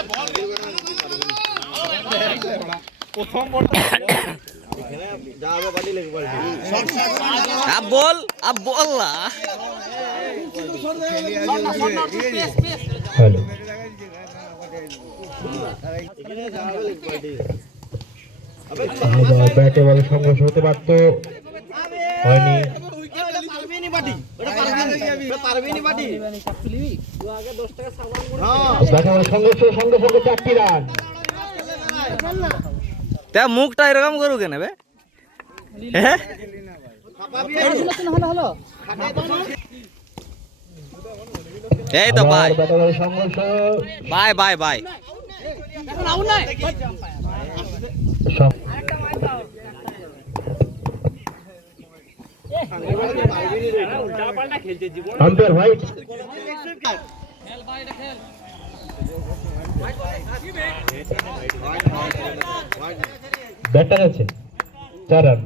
अब बोल ना। हेलो ব্যাটে বলে সংঘর্ষ হতে পারত, হয়নি। ব্যাটে বলে সংঘর্ষ, সঙ্গে সঙ্গে 4টি রান। তা মুখটা এরকম করু কেন বে? এই তো ভাই, ব্যাটে বলে সংঘর্ষ, bye bye bye. Umpire white. ব্যাটটা যাচ্ছে 4 রান,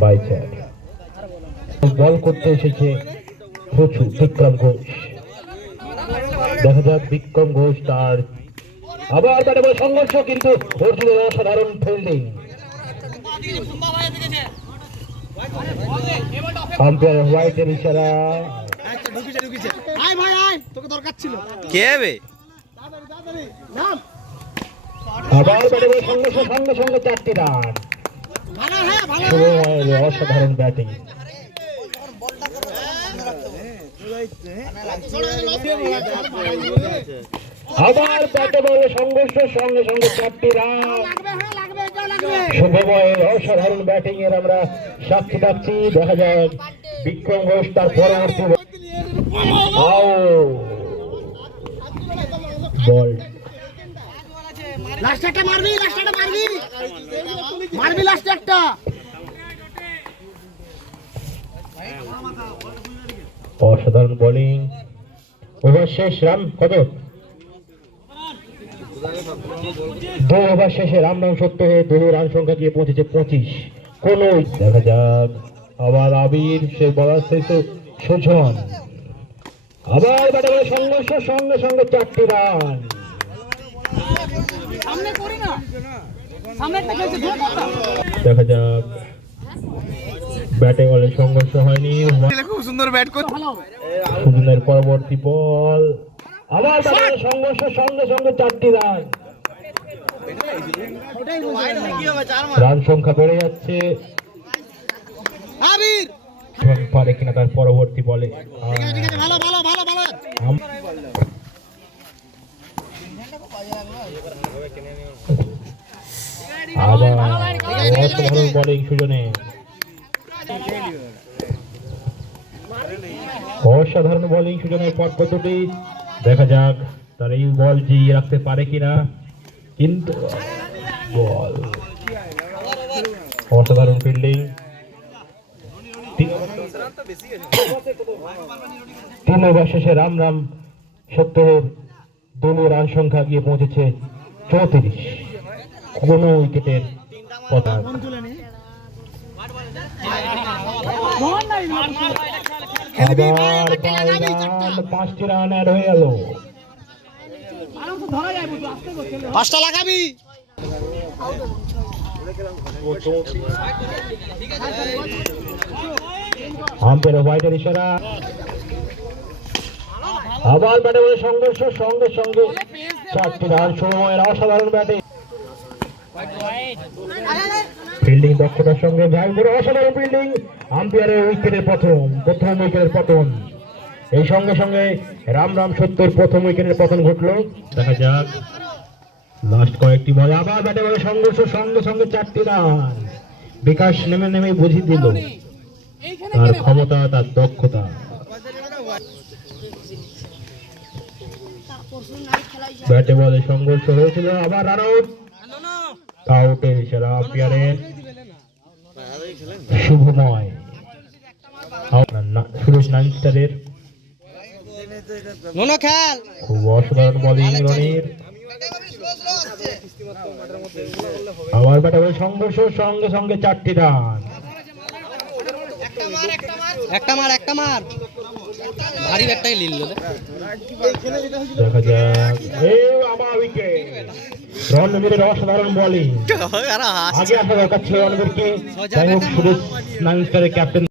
বাই 4। বল করতে এসেছে প্রচুর বিক্রম ঘোষ। দেখা যাক বিক্রম ঘোষ তার আবার ব্যাটে বলে সংঘর্ষ, কিন্তু অর্জুনের অসাধারণ ফিল্ডিং। আম্পায়ার হোয়াইটের ইশারা। কে বে? আবার ব্যাটে বলে সংঘর্ষ, সঙ্গে সঙ্গে 4টি রান। অসাধারণ ব্যাটিং। আবার ব্যাটে বলে সংঘর্ষ, সঙ্গে সঙ্গে 4টি রান। শুভময়ের অসাধারণ ব্যাটিং এর আমরা সাক্ষী থাকছি। দেখা যায় বিক্রম ঘোষ তার পরবর্তী বল। অসাধারণ বোলিং। ওভার শেষ, রান কত? 2 ওভার শেষে রাম সত্য হয়ে 2 রান সংখ্যা গিয়ে পৌঁছেছে 25। কোন দেখা যাক আবার আবির, সে বলার শেষে সুজন। আবার ব্যাটে বলে সংঘর্ষ, সঙ্গে সঙ্গে 4টি রান। দেখা যাক ব্যাটে বলে সংঘর্ষ হয়নি। খুব সুন্দর ব্যাট করছে সুজনের পরবর্তী বল। আবার ব্যাটে সংঘর্ষ, সঙ্গে সঙ্গে 4টি রান। রান সংখ্যা বেড়ে যাচ্ছে। পারে কিনা তার পরবর্তী বলে। আবার অসাধারণ বোলিং সুজনে, অসাধারণ বোলিং সুজনের পর কতটি। দেখা যাক তার এই বল জিয়ে রাখতে পারে কিনা, কিন্তু বল অসাধারণ ফিল্ডিং। 3 ওভার শেষে রাম সত্তর 2 রান সংখ্যা গিয়ে পৌঁছেছে 34। কোন উইকেটের পতন। আবার 5টি রান অ্যাড হয়ে গেল। 5টা লাগাবি। আম্পায়ার হোয়াইটের ইশারা। আবার ব্যাটে বলে সংঘর্ষ, সঙ্গে সঙ্গে 4টি রান। সময়ের অসাধারণ ব্যাটিং, ফিল্ডিং দক্ষতার সঙ্গে ভাইপুরে অসাধারণ ফিল্ডিং। আম্পায়ারের উইকেটের প্রথম উইকেটের পতন। এই সঙ্গে সঙ্গে রাম সত্তর প্রথম উইকেটের পতন ঘটলো। দেখা যাক লাস্ট কয়েকটি বল। আবার ব্যাটে বলে সংঘর্ষ, সঙ্গে সঙ্গে 4টি রান। বিকাশ নেমে বুঝিয়ে দিল তার ক্ষমতা, তার দক্ষতা। ব্যাটে বলে সংঘর্ষ হয়েছিল, আবার রান আউট। আউটের ইশারা আম্পায়ারের। শুভময়, সুরেশ 9 স্টারের খুব অসাধারণ বোলিং রনির। আবার ব্যাটে বলে সংঘর্ষ, সঙ্গে সঙ্গে 4টি রান। একটা মার ভারী ব্যাটটাই লিল দেখা যাক এই আবার উইকেট রণবীরের অসাধারণ বোলিং আগে আসা দরকার ছিল রণবীরকে যাই হোক সুরেশ নাইন স্টারের ক্যাপ্টেন